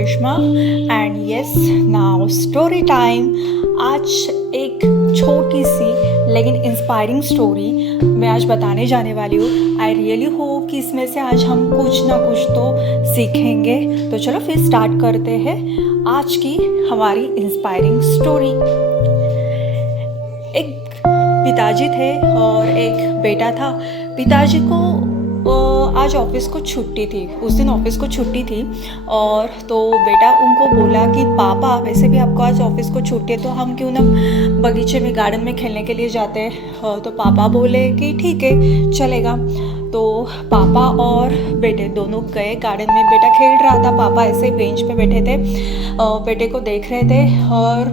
Karishma and yes now story time. आज एक छोटी सी लेकिन इंस्पायरिंग स्टोरी मैं आज बताने जाने वाली हूँ। आई रियली होप कि इसमें से आज हम कुछ ना कुछ तो सीखेंगे। तो चलो फिर स्टार्ट करते हैं आज की हमारी इंस्पायरिंग स्टोरी। एक पिताजी थे और एक बेटा था। पिताजी को आज ऑफिस को छुट्टी थी, उस दिन ऑफिस को छुट्टी थी और तो बेटा उनको बोला कि पापा वैसे भी आपको आज ऑफिस को छुट्टी है तो हम क्यों ना बगीचे में गार्डन में खेलने के लिए जाते हैं। तो पापा बोले कि ठीक है चलेगा। तो पापा और बेटे दोनों गए गार्डन में। बेटा खेल रहा था, पापा ऐसे बेंच पे बैठे थे, बेटे को देख रहे थे और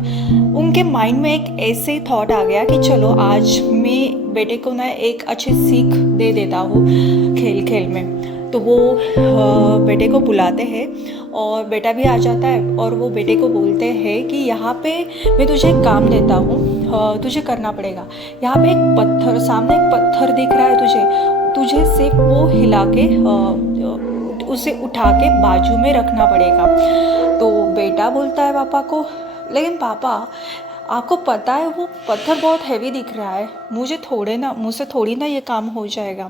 उनके माइंड में एक ऐसे ही थॉट आ गया कि चलो आज मैं बेटे को ना एक अच्छी सीख दे देता हूँ खेल खेल में। तो वो बेटे को बुलाते हैं और बेटा भी आ जाता है और वो बेटे को बोलते हैं कि यहाँ पे मैं तुझे एक काम देता हूँ, तुझे करना पड़ेगा। यहाँ पे एक पत्थर, सामने एक पत्थर दिख रहा है, तुझे सिर्फ वो हिला के उसे उठा के बाजू में रखना पड़ेगा। तो बेटा बोलता है पापा को, लेकिन पापा आपको पता है वो पत्थर बहुत हैवी दिख रहा है, मुझसे थोड़ी ना ये काम हो जाएगा।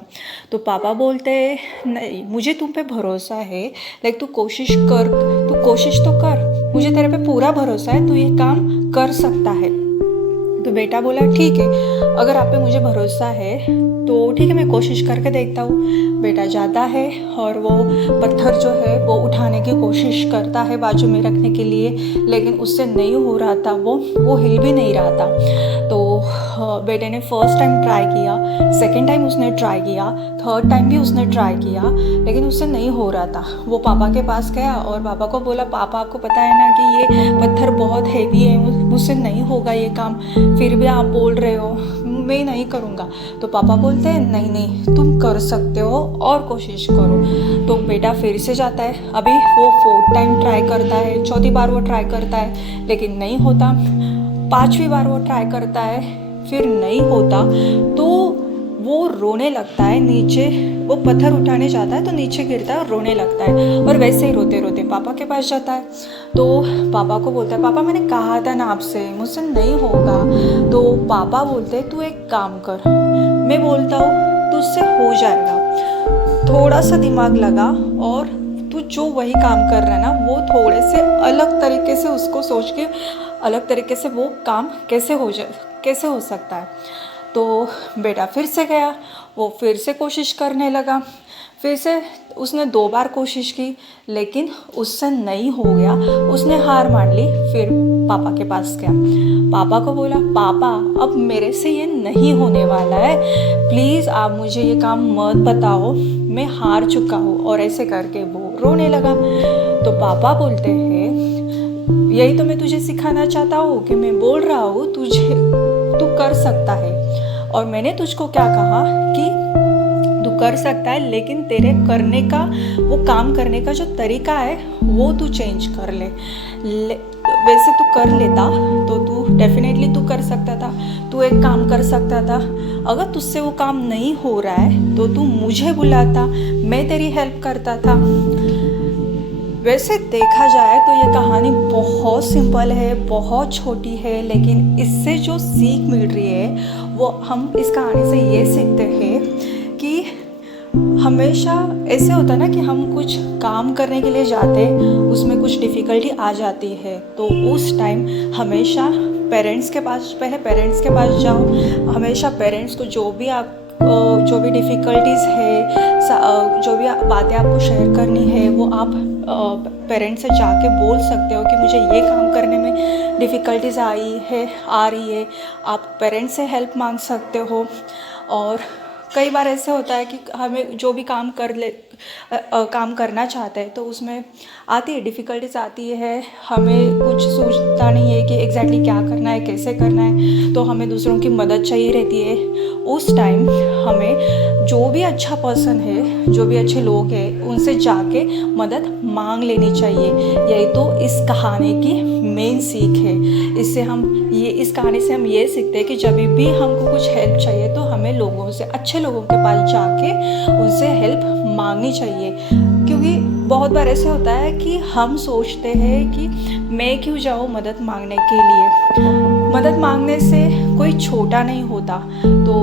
तो पापा बोलते हैं नहीं, मुझे तुम पे भरोसा है, लाइक तू कोशिश तो कर, मुझे तेरे पे पूरा भरोसा है, तू ये काम कर सकता है। तो बेटा बोला ठीक है, अगर आप पे मुझे भरोसा है तो ठीक है, मैं कोशिश करके देखता हूँ। बेटा जाता है और वो पत्थर जो है वो उठाने की कोशिश करता है बाजू में रखने के लिए, लेकिन उससे नहीं हो रहा था, वो हिल भी नहीं रहा था। तो बेटे ने फर्स्ट टाइम ट्राई किया, सेकंड टाइम उसने ट्राई किया, थर्ड टाइम भी उसने ट्राई किया, लेकिन उससे नहीं हो रहा था। वो पापा के पास गया और पापा को बोला, पापा आपको पता है ना कि ये पत्थर बहुत हैवी है, मुझसे नहीं होगा ये काम, फिर भी आप बोल रहे हो मैं नहीं करूँगा। तो पापा बोलते हैं नहीं तुम कर सकते हो और कोशिश करो। तो बेटा फिर से जाता है, अभी वो फोर्थ टाइम ट्राई करता है, चौथी बार वो ट्राई करता है लेकिन नहीं होता, पांचवी बार वो ट्राई करता है फिर नहीं होता। तो वो रोने लगता है, नीचे वो पत्थर उठाने जाता है तो नीचे गिरता है और रोने लगता है और वैसे ही रोते रोते पापा के पास जाता है। तो पापा को बोलता है, पापा मैंने कहा था ना आपसे, मुझसे नहीं होगा। तो पापा बोलते हैं तू एक काम कर, मैं बोलता हूँ तुझसे हो जाएगा, थोड़ा सा दिमाग लगा और तू जो वही काम कर रहा है ना वो थोड़े से अलग तरीके से उसको सोच के अलग तरीके से वो काम कैसे हो सकता है। तो बेटा फिर से गया, वो फिर से कोशिश करने लगा, फिर से उसने 2 बार कोशिश की लेकिन उससे नहीं हो गया, उसने हार मान ली। फिर पापा के पास गया, पापा को बोला, पापा अब मेरे से ये नहीं होने वाला है, प्लीज़ आप मुझे ये काम मत बताओ, मैं हार चुका हूँ। और ऐसे करके वो रोने लगा। तो पापा बोलते हैं यही तो मैं तुझे सिखाना चाहता हूँ कि मैं बोल रहा हूँ तू कर सकता है, और मैंने तुझको क्या कहा कि तू कर सकता है, लेकिन तेरे करने का, वो काम करने का जो तरीका है वो तू चेंज कर ले। वैसे तू कर लेता तो तू डेफिनेटली तू कर सकता था, तू एक काम कर सकता था। अगर तुझसे वो काम नहीं हो रहा है तो तू मुझे बुलाता, मैं तेरी हेल्प करता था। वैसे देखा जाए तो ये कहानी बहुत सिंपल है, बहुत छोटी है, लेकिन इससे जो सीख मिल रही है वो हम इस कहानी से ये सीखते हैं कि हमेशा ऐसे होता है ना कि हम कुछ काम करने के लिए जाते, उसमें कुछ डिफ़िकल्टी आ जाती है तो उस टाइम हमेशा पेरेंट्स के पास जाओ। हमेशा पेरेंट्स को जो भी डिफ़िकल्टीज़ है, जो भी बातें आपको शेयर करनी है वो आप पेरेंट्स से जाके बोल सकते हो कि मुझे ये काम करने में डिफ़िकल्टीज़ आ रही है। आप पेरेंट्स से हेल्प मांग सकते हो। और कई बार ऐसे होता है कि हमें जो भी काम करना चाहते हैं तो उसमें आती है डिफ़िकल्टीज आती है, हमें कुछ सोचता नहीं है कि एग्जैक्टली क्या करना है, कैसे करना है, तो हमें दूसरों की मदद चाहिए रहती है। उस टाइम हमें जो भी अच्छा पर्सन है, जो भी अच्छे लोग हैं, उनसे जाके मदद मांग लेनी चाहिए। यही तो इस कहानी की मेन सीख है। इस कहानी से हम ये सीखते हैं कि जब भी हमको कुछ हेल्प चाहिए तो हमें अच्छे लोगों के पास जाके उनसे हेल्प मांगनी चाहिए, क्योंकि बहुत बार ऐसे होता है कि हम सोचते हैं कि मैं क्यों जाऊँ मदद मांगने के लिए। मदद मांगने से कोई छोटा नहीं होता, तो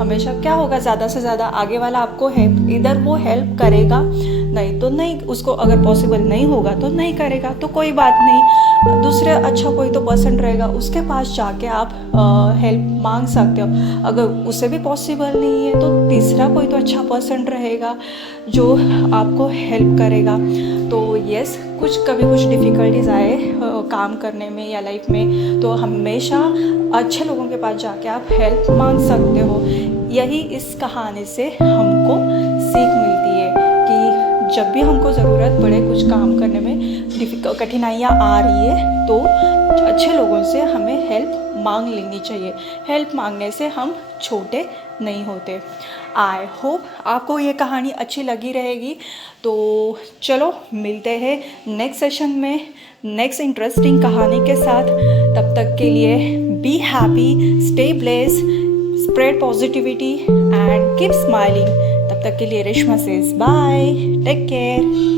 हमेशा क्या होगा, ज़्यादा से ज़्यादा आगे वाला आपको हेल्प, इधर वो हेल्प करेगा, नहीं तो नहीं, उसको अगर पॉसिबल नहीं होगा तो नहीं करेगा, तो कोई बात नहीं, दूसरे अच्छा कोई तो पर्सन रहेगा, उसके पास जाके आप हेल्प मांग सकते हो। अगर उससे भी पॉसिबल नहीं है तो तीसरा कोई तो अच्छा पर्सन रहेगा जो आपको हेल्प करेगा। तो यस, कभी कुछ डिफ़िकल्टीज आए काम करने में या लाइफ में, तो हमेशा अच्छे लोगों के पास जाके आप हेल्प मांग सकते हो। यही इस कहानी से हमको सीख मिलती है कि जब भी हमको ज़रूरत पड़े कुछ काम करने में, कठिनाइयाँ आ रही है, तो अच्छे लोगों से हमें हेल्प मांग लेनी चाहिए। हेल्प मांगने से हम छोटे नहीं होते। आई होप आपको ये कहानी अच्छी लगी रहेगी। तो चलो मिलते हैं नेक्स्ट सेशन में नेक्स्ट इंटरेस्टिंग कहानी के साथ। तब तक के लिए be happy, stay blessed, spread positivity and keep smiling. तब तक के लिए Reshma says bye, take care.